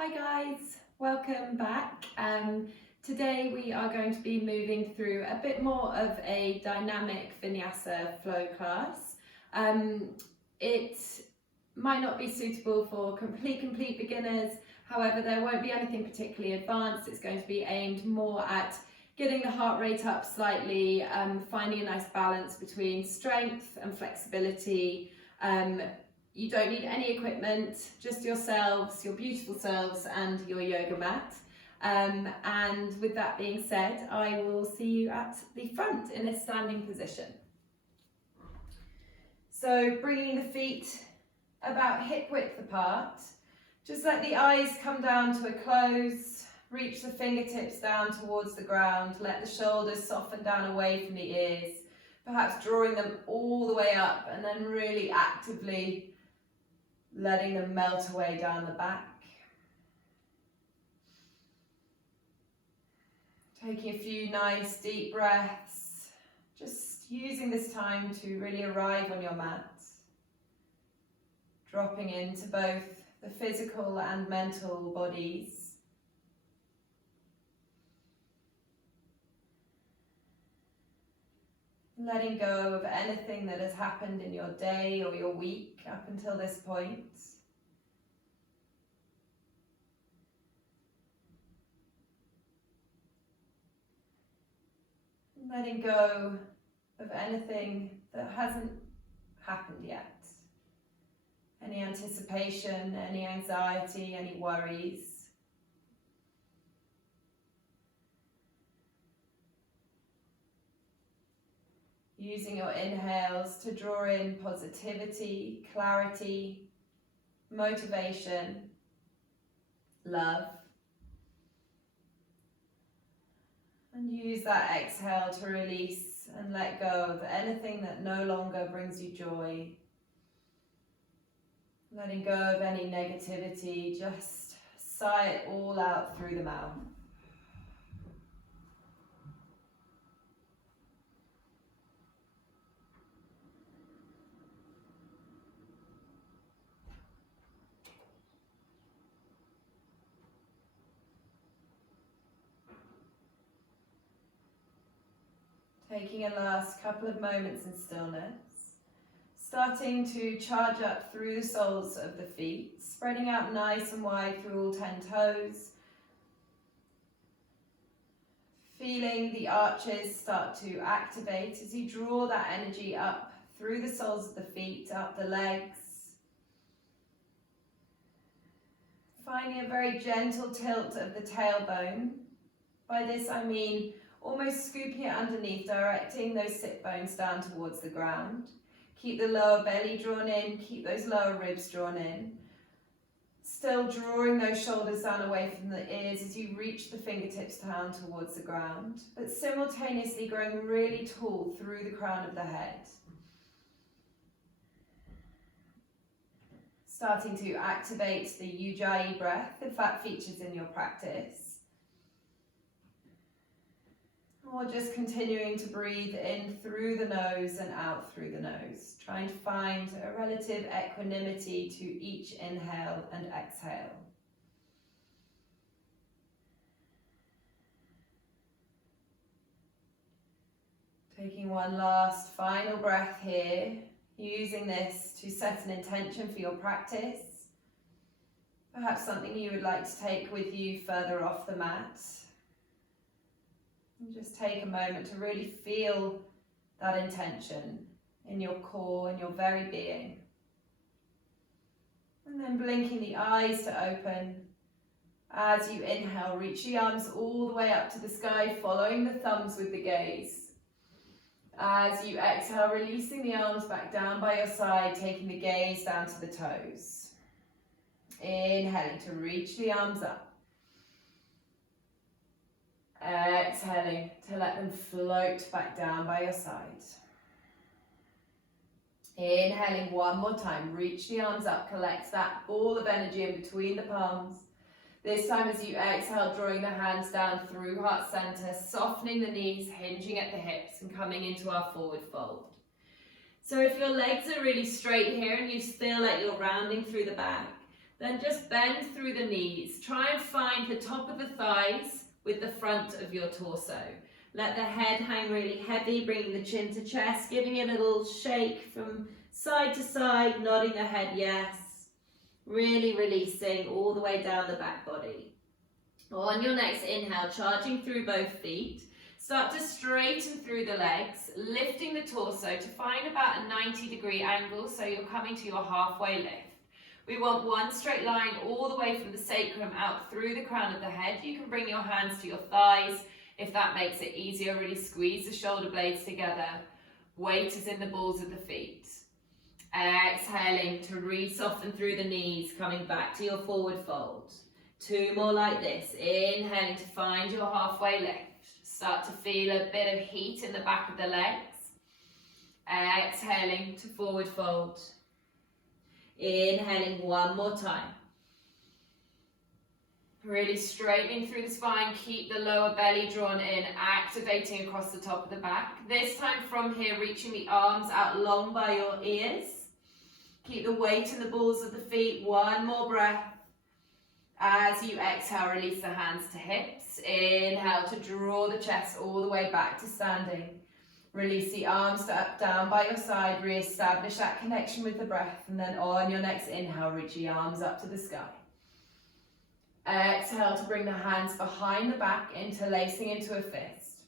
Hi guys, welcome back. Today we are going to be moving through a bit more of a dynamic Vinyasa flow class. It might not be suitable for complete beginners, however there won't be anything particularly advanced. It's going to be aimed more at getting the heart rate up slightly, finding a nice balance between strength and flexibility. You don't need any equipment, just yourselves, your beautiful selves and your yoga mat. And with that being said, I will see you at the front in a standing position. So bringing the feet about hip width apart, just let the eyes come down to a close, reach the fingertips down towards the ground, let the shoulders soften down away from the ears, perhaps drawing them all the way up and then really actively letting them melt away down the back. Taking a few nice deep breaths, just using this time to really arrive on your mat. Dropping into both the physical and mental bodies. Letting go of anything that has happened in your day or your week up until this point. Letting go of anything that hasn't happened yet. Any anticipation, any anxiety, any worries. Using your inhales to draw in positivity, clarity, motivation, love. And use that exhale to release and let go of anything that no longer brings you joy. Letting go of any negativity, just sigh it all out through the mouth. Taking a last couple of moments in stillness, starting to charge up through the soles of the feet, spreading out nice and wide through all 10 toes. Feeling the arches start to activate as you draw that energy up through the soles of the feet, up the legs. Finding a very gentle tilt of the tailbone. By this I mean almost scooping it underneath, directing those sit bones down towards the ground. Keep the lower belly drawn in, keep those lower ribs drawn in. Still drawing those shoulders down away from the ears as you reach the fingertips down towards the ground, but simultaneously growing really tall through the crown of the head. Starting to activate the Ujjayi breath, if that features in your practice. Or just continuing to breathe in through the nose and out through the nose. Trying to find a relative equanimity to each inhale and exhale. Taking one last final breath here. Using this to set an intention for your practice. Perhaps something you would like to take with you further off the mat. And just take a moment to really feel that intention in your core, in your very being. And then blinking the eyes to open. As you inhale, reach the arms all the way up to the sky, following the thumbs with the gaze. As you exhale, releasing the arms back down by your side, taking the gaze down to the toes. Inhaling to reach the arms up. Exhaling to let them float back down by your side. Inhaling one more time, reach the arms up, collect that ball of energy in between the palms. This time as you exhale, drawing the hands down through heart center, softening the knees, hinging at the hips and coming into our forward fold. So if your legs are really straight here and you feel like you're rounding through the back, Then just bend through the knees. Try and find the top of the thighs with the front of your torso. Let the head hang really heavy, bringing the chin to chest, giving it a little shake from side to side, nodding the head yes. Really releasing all the way down the back body. On your next inhale, charging through both feet. Start to straighten through the legs, lifting the torso to find about a 90-degree angle, so you're coming to your halfway lift. We want one straight line all the way from the sacrum out through the crown of the head. You can bring your hands to your thighs if that makes it easier. Really squeeze the shoulder blades together. Weight is in the balls of the feet. Exhaling to re-soften through the knees, coming back to your forward fold. 2 more like this. Inhaling to find your halfway lift. Start to feel a bit of heat in the back of the legs. Exhaling to forward fold. Inhaling one more time. Really straightening through the spine. Keep the lower belly drawn in, activating across the top of the back. This time from here, reaching the arms out long by your ears. Keep the weight in the balls of the feet. One more breath. As you exhale, release the hands to hips. Inhale to draw the chest all the way back to standing. Release the arms down by your side. Re-establish that connection with the breath. And then on your next inhale, reach the arms up to the sky. Exhale to bring the hands behind the back, interlacing into a fist.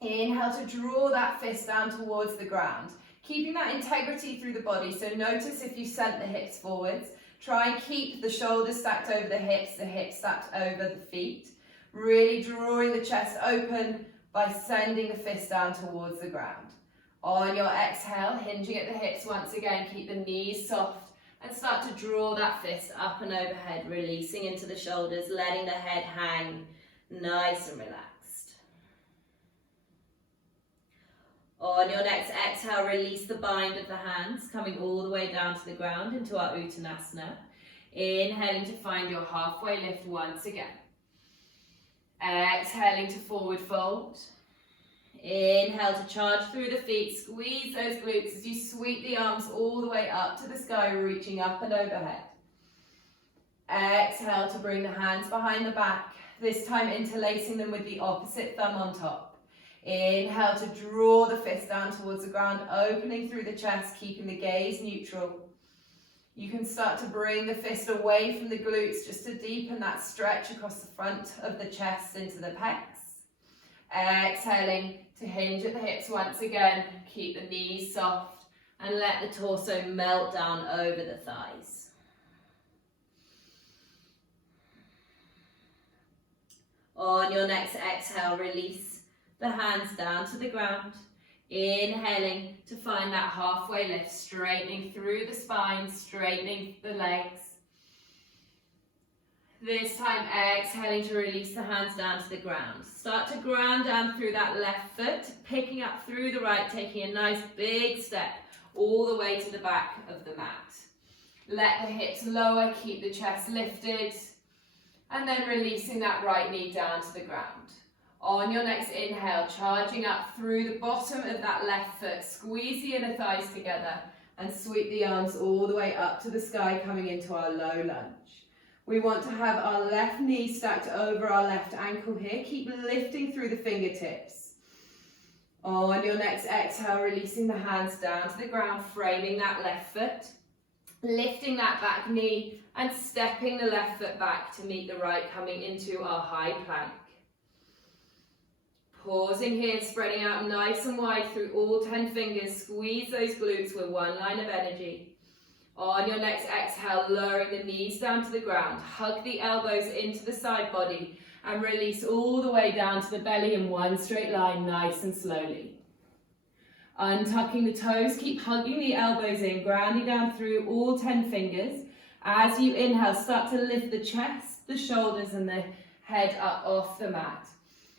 Inhale to draw that fist down towards the ground. Keeping that integrity through the body. So notice if you sent the hips forwards. Try and keep the shoulders stacked over the hips stacked over the feet. Really drawing the chest open by sending the fist down towards the ground. On your exhale, hinging at the hips once again, keep the knees soft and start to draw that fist up and overhead, releasing into the shoulders, letting the head hang nice and relaxed. On your next exhale, release the bind of the hands, coming all the way down to the ground into our Uttanasana. Inhaling to find your halfway lift once again. Exhaling to forward fold. Inhale to charge through the feet, squeeze those glutes as you sweep the arms all the way up to the sky, reaching up and overhead. Exhale to bring the hands behind the back, this time interlacing them with the opposite thumb on top. Inhale to draw the fist down towards the ground, opening through the chest, keeping the gaze neutral. You can start to bring the fist away from the glutes just to deepen that stretch across the front of the chest into the pecs. Exhaling to hinge at the hips once again. Keep the knees soft and let the torso melt down over the thighs. On your next exhale, release the hands down to the ground. Inhaling to find that halfway lift, straightening through the spine, straightening the legs. This time exhaling to release the hands down to the ground. Start to ground down through that left foot, picking up through the right, taking a nice big step all the way to the back of the mat. Let the hips lower, keep the chest lifted, and then releasing that right knee down to the ground. On your next inhale, charging up through the bottom of that left foot, squeeze the inner thighs together and sweep the arms all the way up to the sky, coming into our low lunge. We want to have our left knee stacked over our left ankle here. Keep lifting through the fingertips. On your next exhale, releasing the hands down to the ground, framing that left foot, lifting that back knee and stepping the left foot back to meet the right, coming into our high plank. Pausing here, spreading out nice and wide through all 10 fingers. Squeeze those glutes with one line of energy. On your next exhale, lowering the knees down to the ground. Hug the elbows into the side body and release all the way down to the belly in one straight line, nice and slowly. Untucking the toes, keep hugging the elbows in, grounding down through all 10 fingers. As you inhale, start to lift the chest, the shoulders and the head up off the mat.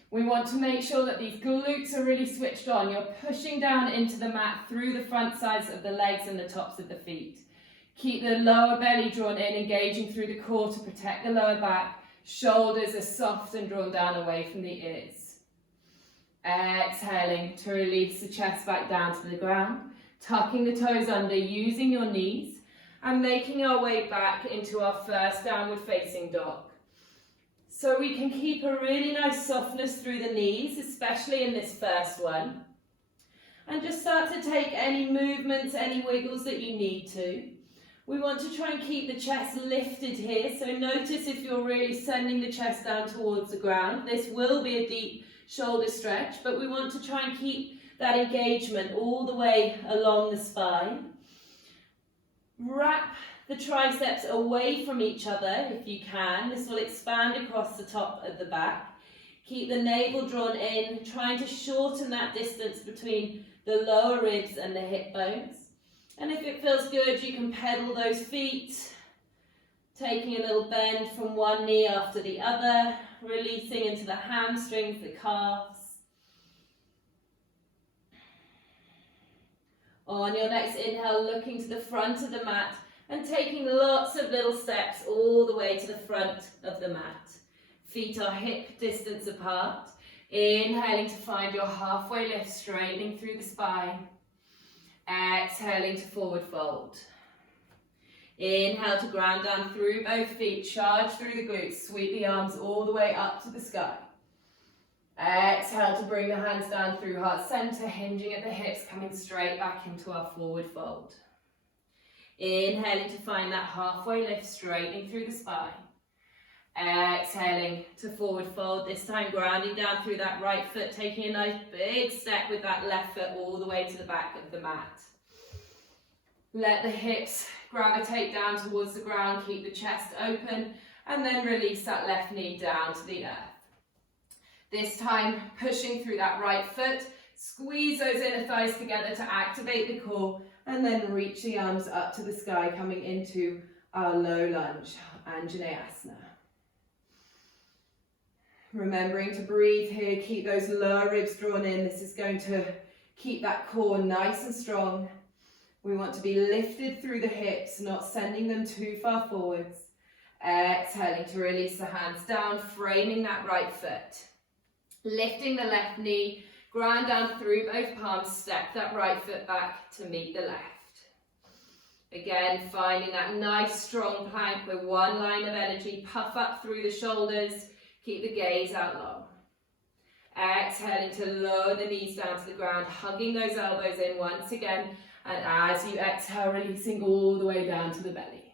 We want to make sure that these glutes are really switched on. You're pushing down into the mat through the front sides of the legs and the tops of the feet. Keep the lower belly drawn in, engaging through the core to protect the lower back. Shoulders are soft and drawn down away from the ears. Exhaling to release the chest back down to the ground. Tucking the toes under, using your knees. and making our way back into our first downward facing dog. So we can keep a really nice softness through the knees, especially in this first one. And just start to take any movements, any wiggles that you need to. We want to try and keep the chest lifted here. So notice if you're really sending the chest down towards the ground. This will be a deep shoulder stretch, but we want to try and keep that engagement all the way along the spine. Wrap the triceps away from each other if you can. This will expand across the top of the back. Keep the navel drawn in, trying to shorten that distance between the lower ribs and the hip bones. And if it feels good, you can pedal those feet, taking a little bend from one knee after the other, releasing into the hamstrings, the calves. On your next inhale, looking to the front of the mat and taking lots of little steps all the way to the front of the mat. Feet are hip distance apart. Inhaling to find your halfway lift, straightening through the spine. Exhaling to forward fold. Inhale to ground down through both feet, charge through the glutes, sweep the arms all the way up to the sky. Exhale to bring the hands down through heart center, hinging at the hips, coming straight back into our forward fold. Inhaling to find that halfway lift, straightening through the spine. Exhaling to forward fold, this time grounding down through that right foot, taking a nice big step with that left foot all the way to the back of the mat. Let the hips gravitate down towards the ground, keep the chest open, and then release that left knee down to the earth. This time pushing through that right foot, squeeze those inner thighs together to activate the core, and then reach the arms up to the sky, coming into our low lunge, Anjaneyasana. Remembering to breathe here, keep those lower ribs drawn in. This is going to keep that core nice and strong. We want to be lifted through the hips, not sending them too far forwards. Exhaling to release the hands down, framing that right foot. Lifting the left knee, ground down through both palms, step that right foot back to meet the left. Again, finding that nice strong plank with one line of energy, puff up through the shoulders. Keep the gaze out long. Exhaling to lower the knees down to the ground, hugging those elbows in once again. And as you exhale, releasing all the way down to the belly.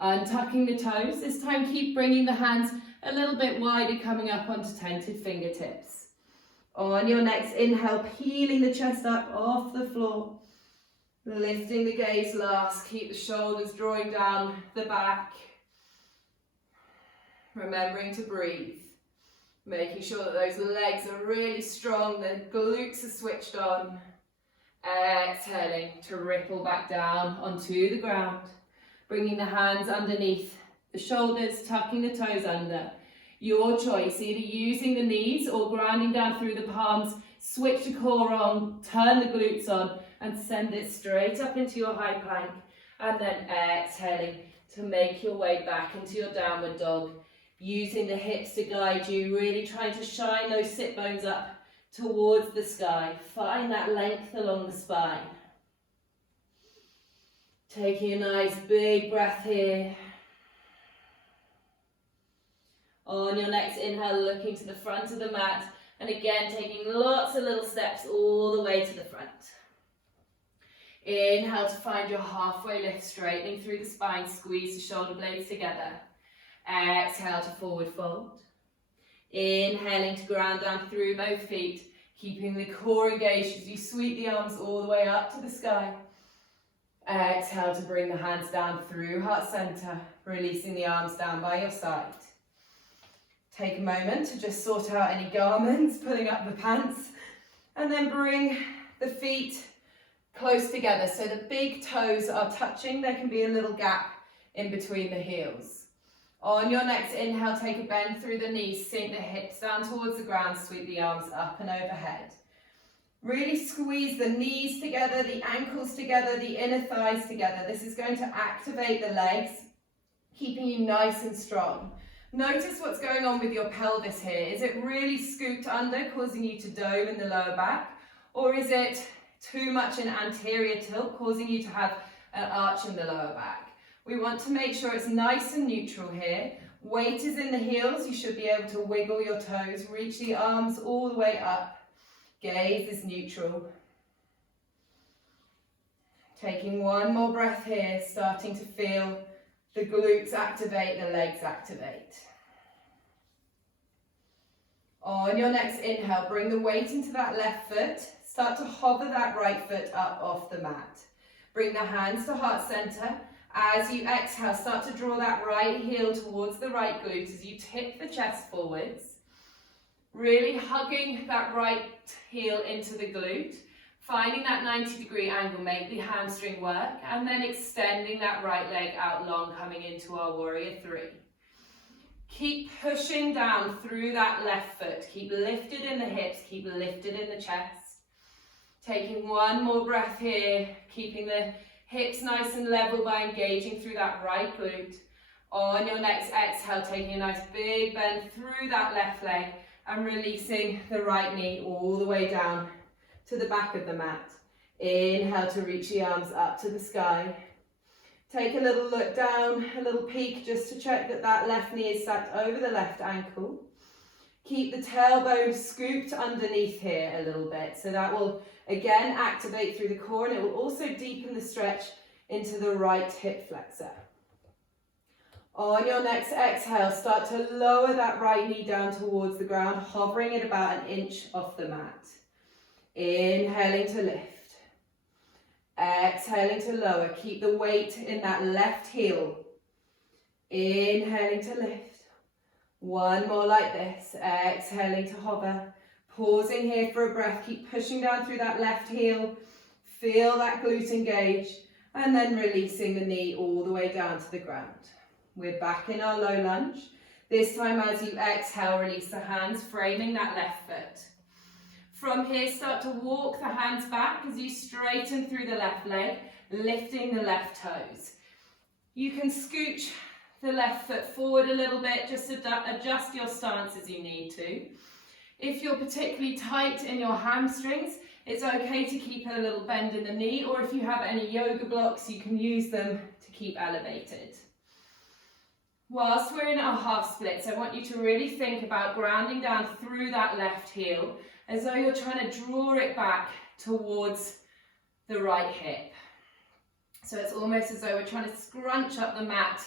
Untucking the toes. This time keep bringing the hands a little bit wider, coming up onto tented fingertips. On your next inhale, peeling the chest up off the floor. Lifting the gaze last. Keep the shoulders drawing down the back. Remembering to breathe, making sure that those legs are really strong, the glutes are switched on. Exhaling to ripple back down onto the ground, bringing the hands underneath the shoulders, tucking the toes under. Your choice, either using the knees or grounding down through the palms. Switch the core on, turn the glutes on, and send it straight up into your high plank. And then exhaling to make your way back into your downward dog. Using the hips to guide you, really trying to shine those sit bones up towards the sky. Find that length along the spine. Taking a nice big breath here. On your next inhale, looking to the front of the mat, and again taking lots of little steps all the way to the front. Inhale to find your halfway lift, straightening through the spine, squeeze the shoulder blades together. Exhale to forward fold. Inhaling to ground down through both feet, keeping the core engaged as you sweep the arms all the way up to the sky. Exhale to bring the hands down through heart center, releasing the arms down by your side. Take a moment to just sort out any garments, pulling up the pants, and then bring the feet close together so the big toes are touching. There can be a little gap in between the heels. On your next inhale, take a bend through the knees, sink the hips down towards the ground, sweep the arms up and overhead. Really squeeze the knees together, the ankles together, the inner thighs together. This is going to activate the legs, keeping you nice and strong. Notice what's going on with your pelvis here. Is it really scooped under, causing you to dome in the lower back? Or is it too much in anterior tilt, causing you to have and arching the lower back. We want to make sure it's nice and neutral here. Weight is in the heels. You should be able to wiggle your toes, reach the arms all the way up. Gaze is neutral. Taking one more breath here, starting to feel the glutes activate, the legs activate. On your next inhale, bring the weight into that left foot. Start to hover that right foot up off the mat. Bring the hands to heart center. As you exhale, start to draw that right heel towards the right glute as you tip the chest forwards. Really hugging that right heel into the glute. Finding that 90-degree angle, make the hamstring work, and then extending that right leg out long, coming into our warrior three. Keep pushing down through that left foot. Keep lifted in the hips, keep lifted in the chest. Taking one more breath here, keeping the hips nice and level by engaging through that right glute. On your next exhale, taking a nice big bend through that left leg and releasing the right knee all the way down to the back of the mat. Inhale to reach the arms up to the sky. Take a little look down, a little peek just to check that that left knee is stacked over the left ankle. Keep the tailbone scooped underneath here a little bit, so that will again activate through the core, and it will also deepen the stretch into the right hip flexor. On your next exhale, start to lower that right knee down towards the ground, hovering at about 1 inch off the mat. Inhaling to lift. Exhaling to lower. Keep the weight in that left heel. Inhaling to lift. One more like this. Exhaling to hover. Pausing here for a breath. Keep pushing down through that left heel. Feel that glute engage. And then releasing the knee all the way down to the ground. We're back in our low lunge. This time as you exhale, release the hands, framing that left foot. From here, start to walk the hands back as you straighten through the left leg, lifting the left toes. You can scooch the left foot forward a little bit, just adjust your stance as you need to. If you're particularly tight in your hamstrings, it's okay to keep a little bend in the knee, or if you have any yoga blocks, you can use them to keep elevated. Whilst we're in our half splits, I want you to really think about grounding down through that left heel, as though you're trying to draw it back towards the right hip. So it's almost as though we're trying to scrunch up the mat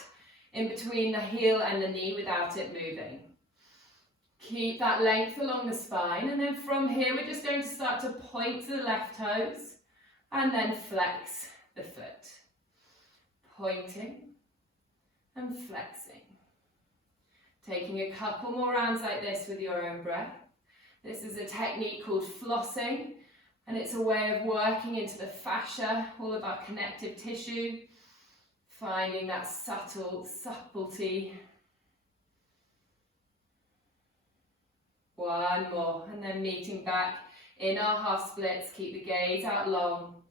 in between the heel and the knee without it moving. Keep that length along the spine, and then from here we're just going to start to point to the left toes and then flex the foot. Pointing and flexing. Taking a couple more rounds like this with your own breath. This is a technique called flossing, and it's a way of working into the fascia, all of our connective tissue, finding that subtlety. One more, and then meeting back in our half splits. Keep the gaze out long.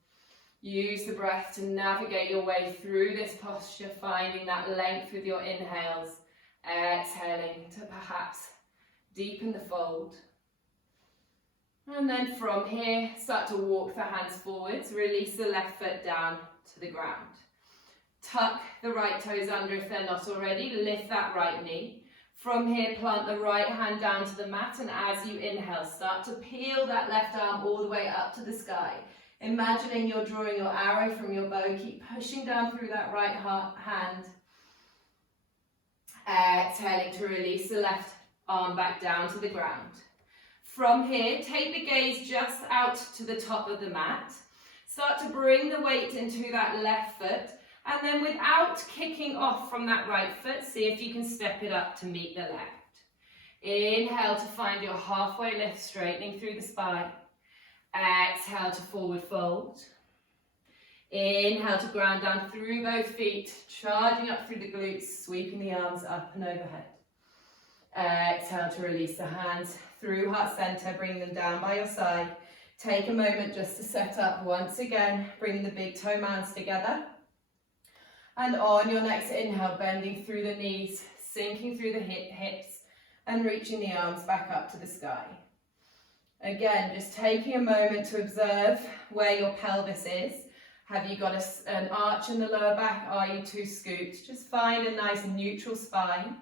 Use the breath to navigate your way through this posture, finding that length with your inhales, exhaling to perhaps deepen the fold. And then from here, start to walk the hands forwards, release the left foot down to the ground. Tuck the right toes under if they're not already, lift that right knee. From here, plant the right hand down to the mat, and as you inhale, start to peel that left arm all the way up to the sky. Imagining you're drawing your arrow from your bow, keep pushing down through that right hand. Exhaling to release the left arm back down to the ground. From here, take the gaze just out to the top of the mat. Start to bring the weight into that left foot, and then without kicking off from that right foot, see if you can step it up to meet the left. Inhale to find your halfway lift, straightening through the spine. Exhale to forward fold. Inhale to ground down through both feet, charging up through the glutes, sweeping the arms up and overhead. Exhale to release the hands through heart center, bring them down by your side. Take a moment just to set up once again, bring the big toe mounds together. And on your next inhale, bending through the knees, sinking through the hips, and reaching the arms back up to the sky. Again, just taking a moment to observe where your pelvis is, Have you got an arch in the lower back? Are you too scooped? Just find a nice neutral spine.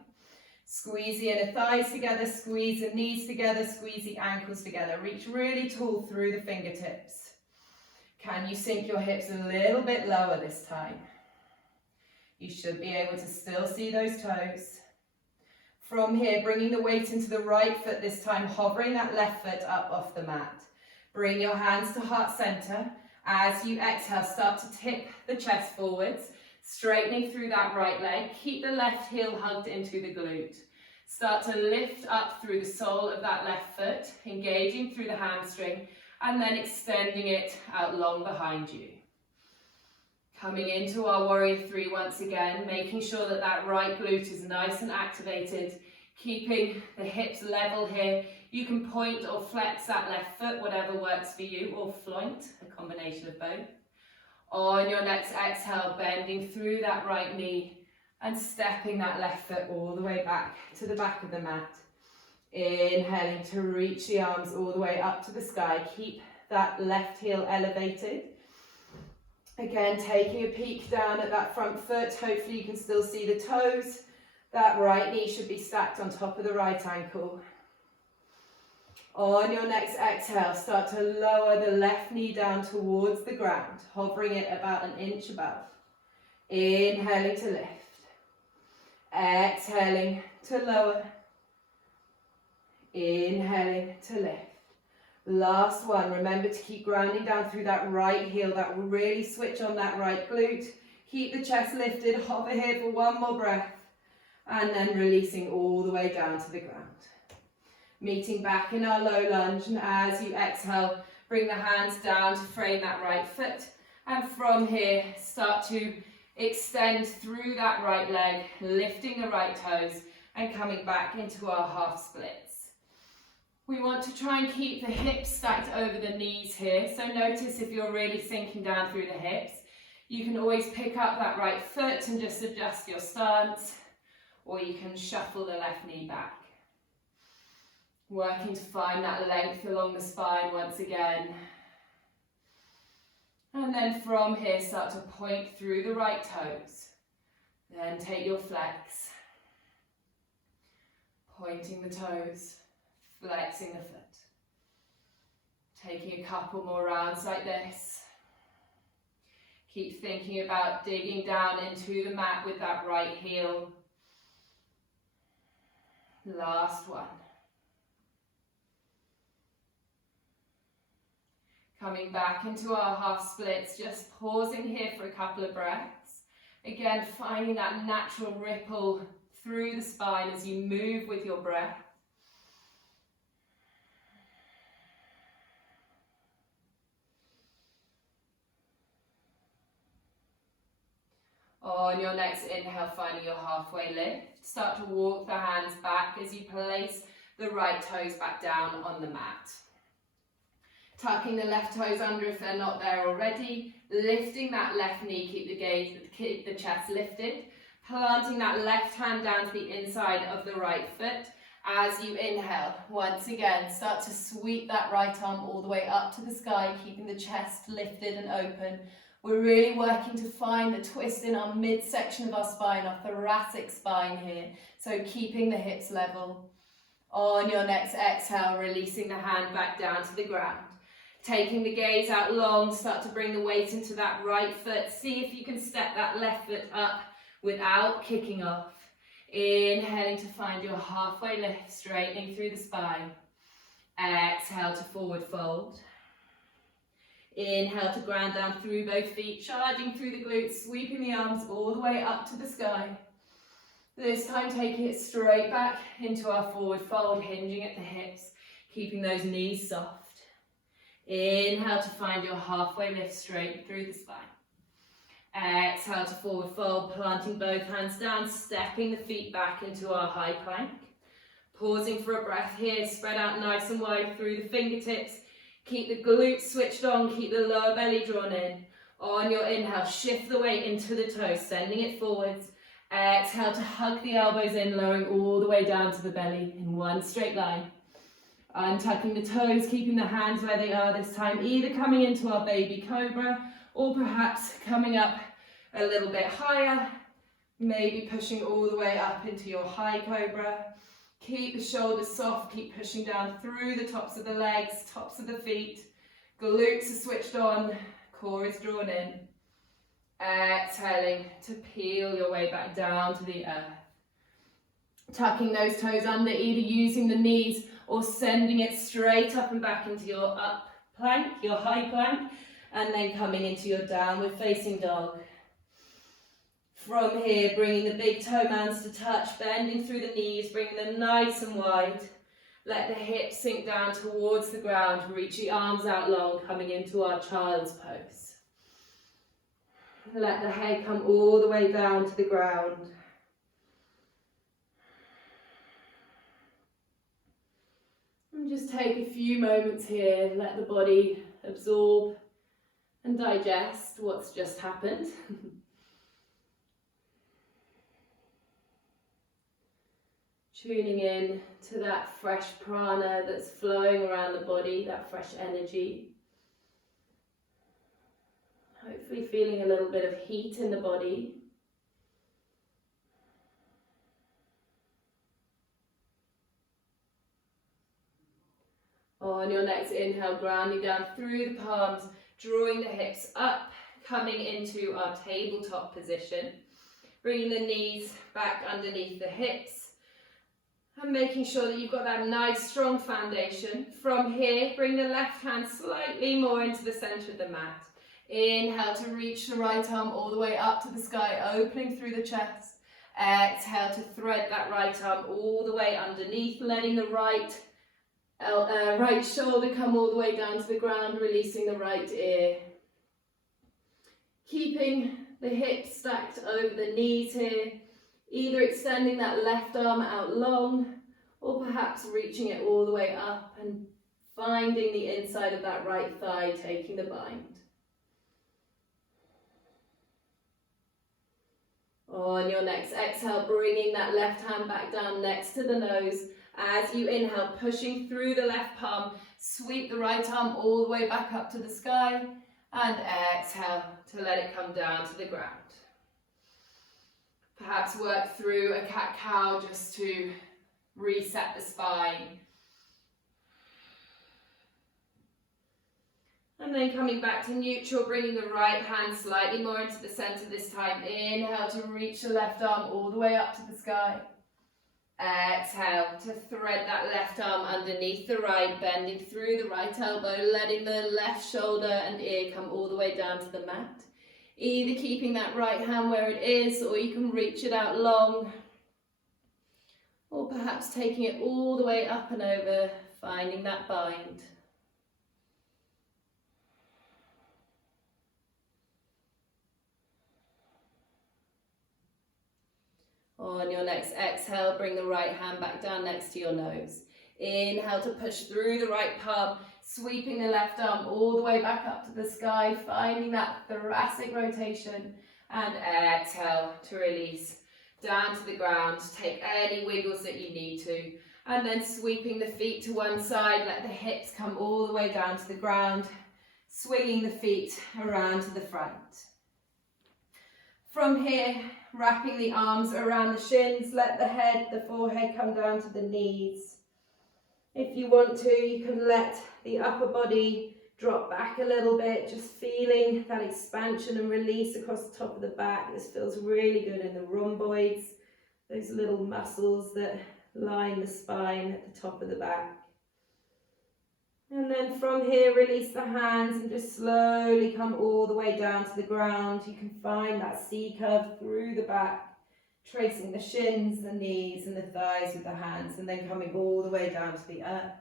Squeeze the inner thighs together, squeeze the knees together, squeeze the ankles together. Reach really tall through the fingertips. Can you sink your hips a little bit lower this time? You should be able to still see those toes. From here, bringing the weight into the right foot this time, hovering that left foot up off the mat. Bring your hands to heart center. As you exhale, start to tip the chest forwards, straightening through that right leg. Keep the left heel hugged into the glute. Start to lift up through the sole of that left foot, engaging through the hamstring, and then extending it out long behind you. Coming into our warrior three once again, making sure that that right glute is nice and activated, keeping the hips level here. You can point or flex that left foot, whatever works for you, or floint, a combination of both. On your next exhale, bending through that right knee and stepping that left foot all the way back to the back of the mat. Inhaling to reach the arms all the way up to the sky. Keep that left heel elevated. Again, taking a peek down at that front foot. Hopefully you can still see the toes. That right knee should be stacked on top of the right ankle. On your next exhale, start to lower the left knee down towards the ground, hovering it about an inch above. Inhaling to lift. Exhaling to lower. Inhaling to lift. Last one. Remember to keep grounding down through that right heel. That will really switch on that right glute. Keep the chest lifted. Hover here for one more breath. And then releasing all the way down to the ground. Meeting back in our low lunge, and as you exhale, bring the hands down to frame that right foot, and from here start to extend through that right leg, lifting the right toes and coming back into our half splits. We want to try and keep the hips stacked over the knees here, so notice if you're really sinking down through the hips, you can always pick up that right foot and just adjust your stance, or you can shuffle the left knee back. Working to find that length along the spine once again. And then from here, start to point through the right toes. Then take your flex. Pointing the toes, flexing the foot. Taking a couple more rounds like this. Keep thinking about digging down into the mat with that right heel. Last one. Coming back into our half splits, just pausing here for a couple of breaths. Again, finding that natural ripple through the spine as you move with your breath. On your next inhale, finding your halfway lift. Start to walk the hands back as you place the right toes back down on the mat. Tucking the left toes under if they're not there already. Lifting that left knee, keep the chest lifted. Planting that left hand down to the inside of the right foot. As you inhale, once again, start to sweep that right arm all the way up to the sky, keeping the chest lifted and open. We're really working to find the twist in our midsection of our spine, our thoracic spine here. So keeping the hips level. On your next exhale, releasing the hand back down to the ground. Taking the gaze out long, start to bring the weight into that right foot. See if you can step that left foot up without kicking off. Inhaling to find your halfway lift, straightening through the spine. Exhale to forward fold. Inhale to ground down through both feet, charging through the glutes, sweeping the arms all the way up to the sky. This time taking it straight back into our forward fold, hinging at the hips, keeping those knees soft. Inhale to find your halfway lift straight through the spine. Exhale to forward fold, planting both hands down, stepping the feet back into our high plank. Pausing for a breath here, spread out nice and wide through the fingertips. Keep the glutes switched on, keep the lower belly drawn in. On your inhale, shift the weight into the toes, sending it forwards. Exhale to hug the elbows in, lowering all the way down to the belly in one straight line. Untucking the toes, keeping the hands where they are this time, either coming into our baby cobra or perhaps coming up a little bit higher, maybe pushing all the way up into your high cobra. Keep the shoulders soft, keep pushing down through the tops of the legs, tops of the feet. Glutes are switched on, core is drawn in. Exhaling to peel your way back down to the earth. Tucking those toes under, either using the knees or sending it straight up and back into your up plank, your high plank, and then coming into your downward facing dog. From here, bringing the big toe mounds to touch, bending through the knees, bringing them nice and wide. Let the hips sink down towards the ground, reach the arms out long, coming into our child's pose. Let the head come all the way down to the ground. And just take a few moments here, let the body absorb and digest what's just happened. Tuning in to that fresh prana that's flowing around the body, that fresh energy. Hopefully feeling a little bit of heat in the body. On your next inhale, grounding down through the palms, drawing the hips up, coming into our tabletop position. Bringing the knees back underneath the hips. And making sure that you've got that nice strong foundation. From here, bring the left hand slightly more into the center of the mat. Inhale to reach the right arm all the way up to the sky, opening through the chest. Exhale to thread that right arm all the way underneath, letting the right shoulder come all the way down to the ground, releasing the right ear. Keeping the hips stacked over the knees here. Either extending that left arm out long, or perhaps reaching it all the way up and finding the inside of that right thigh, taking the bind. On your next exhale, bringing that left hand back down next to the nose. As you inhale, pushing through the left palm, sweep the right arm all the way back up to the sky, and exhale to let it come down to the ground. Perhaps work through a cat-cow just to reset the spine. And then coming back to neutral, bringing the right hand slightly more into the center this time. Inhale to reach the left arm all the way up to the sky. Exhale to thread that left arm underneath the right, bending through the right elbow, letting the left shoulder and ear come all the way down to the mat. Either keeping that right hand where it is, or you can reach it out long, or perhaps taking it all the way up and over, finding that bind. On your next exhale, bring the right hand back down next to your nose. Inhale to push through the right palm, sweeping the left arm all the way back up to the sky, finding that thoracic rotation. And exhale to release down to the ground. Take any wiggles that you need to. And then sweeping the feet to one side, let the hips come all the way down to the ground, swinging the feet around to the front. From here, wrapping the arms around the shins, let the head, the forehead come down to the knees. If you want to, you can let the upper body drop back a little bit, just feeling that expansion and release across the top of the back. This feels really good in the rhomboids, those little muscles that line the spine at the top of the back. And then from here, release the hands and just slowly come all the way down to the ground. You can find that C curve through the back, tracing the shins, the knees and the thighs with the hands, and then coming all the way down to the earth.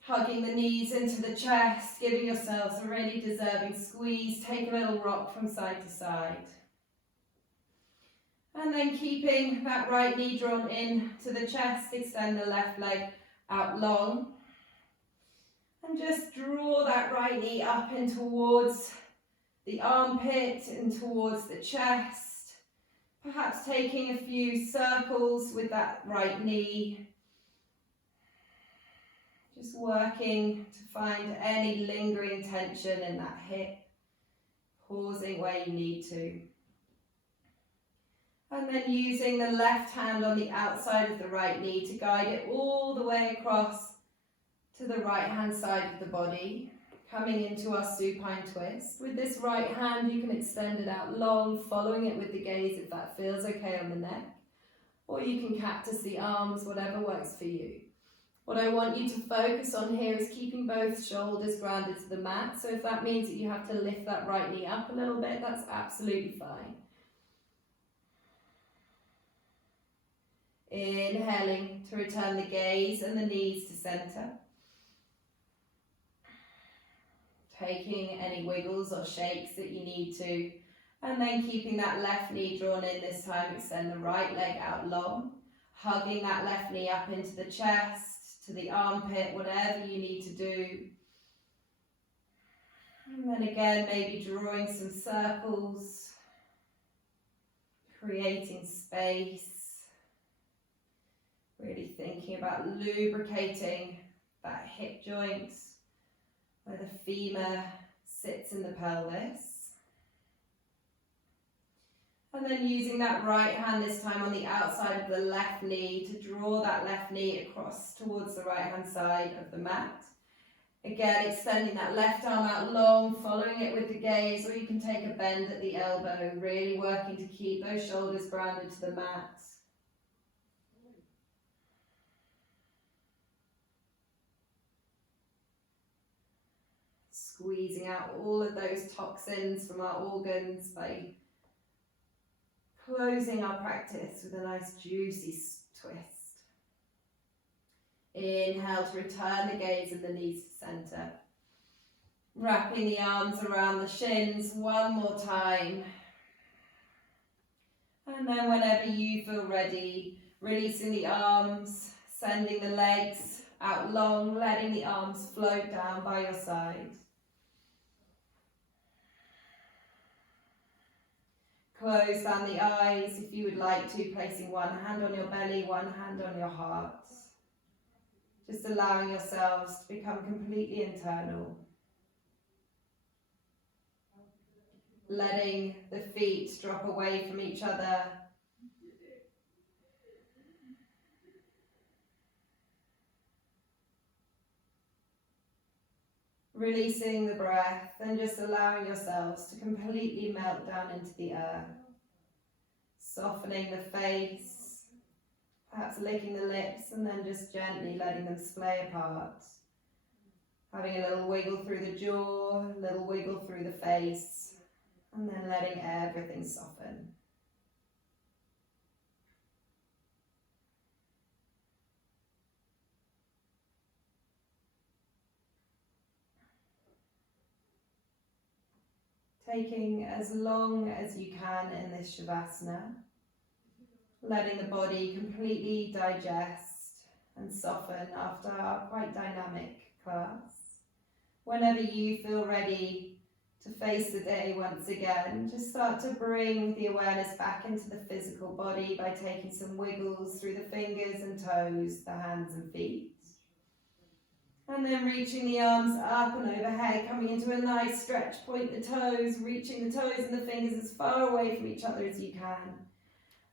Hugging the knees into the chest, giving yourselves a really deserving squeeze. Take a little rock from side to side. And then keeping that right knee drawn in to the chest, extend the left leg out long. And just draw that right knee up in towards the armpit and towards the chest. Perhaps taking a few circles with that right knee. Just working to find any lingering tension in that hip. pausing where you need to. And then using the left hand on the outside of the right knee to guide it all the way across to the right hand side of the body, coming into our supine twist. With this right hand, you can extend it out long, following it with the gaze if that feels okay on the neck, or you can cactus the arms, whatever works for you. What I want you to focus on here is keeping both shoulders grounded to the mat. So if that means that you have to lift that right knee up a little bit, that's absolutely fine. Inhaling to return the gaze and the knees to center. Taking any wiggles or shakes that you need to. And then keeping that left knee drawn in this time, extend the right leg out long. Hugging that left knee up into the chest, to the armpit, whatever you need to do. And then again, maybe drawing some circles. Creating space. Really thinking about lubricating that hip joint where the femur sits in the pelvis. And then using that right hand this time on the outside of the left knee to draw that left knee across towards the right hand side of the mat. Again, extending that left arm out long, following it with the gaze, or you can take a bend at the elbow, really working to keep those shoulders grounded to the mat. Squeezing out all of those toxins from our organs by closing our practice with a nice juicy twist. Inhale to return the gaze and the knees to center. Wrapping the arms around the shins one more time. And then whenever you feel ready, releasing the arms, sending the legs out long, letting the arms float down by your side. Close down the eyes if you would like to, placing one hand on your belly, one hand on your heart. Just allowing yourselves to become completely internal. Letting the feet drop away from each other. Releasing the breath and just allowing yourselves to completely melt down into the earth. Softening the face, perhaps licking the lips and then just gently letting them splay apart. Having a little wiggle through the jaw, a little wiggle through the face, and then letting everything soften. Taking as long as you can in this Savasana, letting the body completely digest and soften after our quite dynamic class. Whenever you feel ready to face the day once again, just start to bring the awareness back into the physical body by taking some wiggles through the fingers and toes, the hands and feet. And then reaching the arms up and overhead, coming into a nice stretch, point the toes, reaching the toes and the fingers as far away from each other as you can.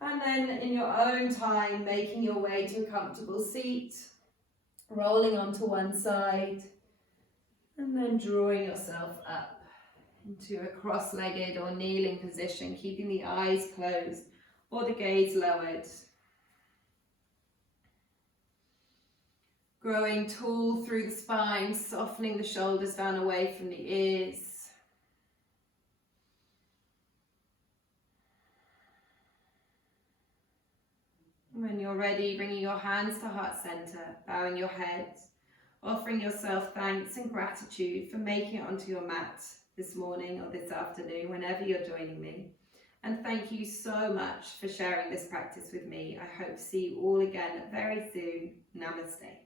And then in your own time, making your way to a comfortable seat, rolling onto one side, and then drawing yourself up into a cross-legged or kneeling position, keeping the eyes closed or the gaze lowered. Growing tall through the spine, softening the shoulders down away from the ears. When you're ready, bringing your hands to heart center, bowing your head, offering yourself thanks and gratitude for making it onto your mat this morning or this afternoon, whenever you're joining me. And thank you so much for sharing this practice with me. I hope to see you all again very soon. Namaste.